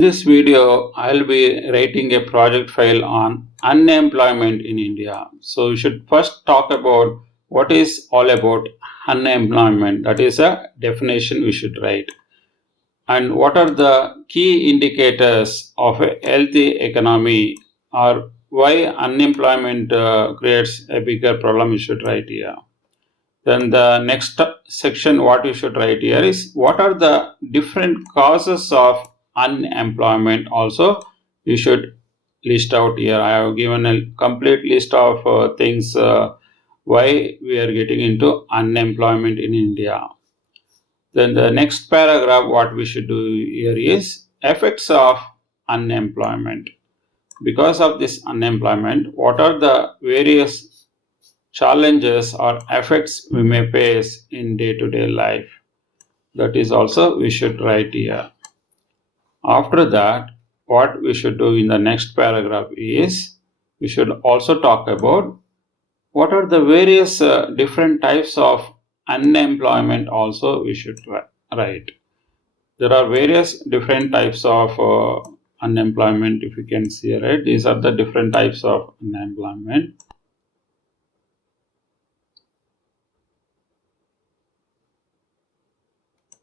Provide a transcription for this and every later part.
In this video, I'll be writing a project file on unemployment in India. So we should first talk about what is all about unemployment. That is a definition we should write. And what are the key indicators of a healthy economy, or why unemployment creates a bigger problem we should write here. Then the next section what you should write here is what are the different causes of unemployment also you should list out here. I have given a complete list of things why we are getting into unemployment in India. Then the next paragraph what we should do here is effects of unemployment. Because of this unemployment, what are the various challenges or effects we may face in day-to-day life? That is also we should write here. After that, what we should do in the next paragraph is we should also talk about what are the various different types of unemployment also we should write. There are various different types of unemployment, if you can see, right? These are the different types of unemployment.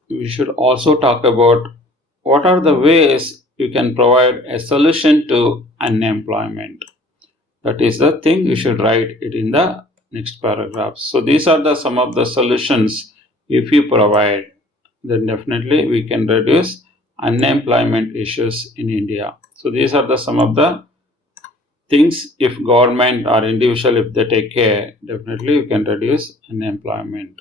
We should also talk about what are the ways you can provide a solution to unemployment. That is the thing you should write it in the next paragraph. So these are the some of the solutions. If you provide, then definitely we can reduce unemployment issues in India. So these are the some of the things, if government or individual, if they take care, definitely you can reduce unemployment.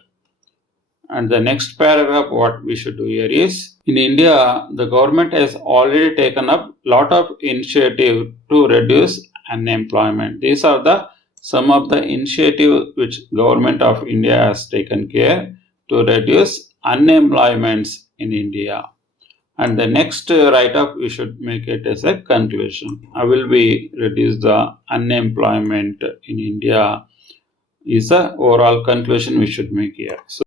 And the next paragraph what we should do here is in India the government has already taken up lot of initiative to reduce unemployment. These are the some of the initiative which government of India has taken care to reduce unemployments in India. And the next write-up we should make it as a conclusion. I will be reduce the unemployment in India is the overall conclusion we should make here. So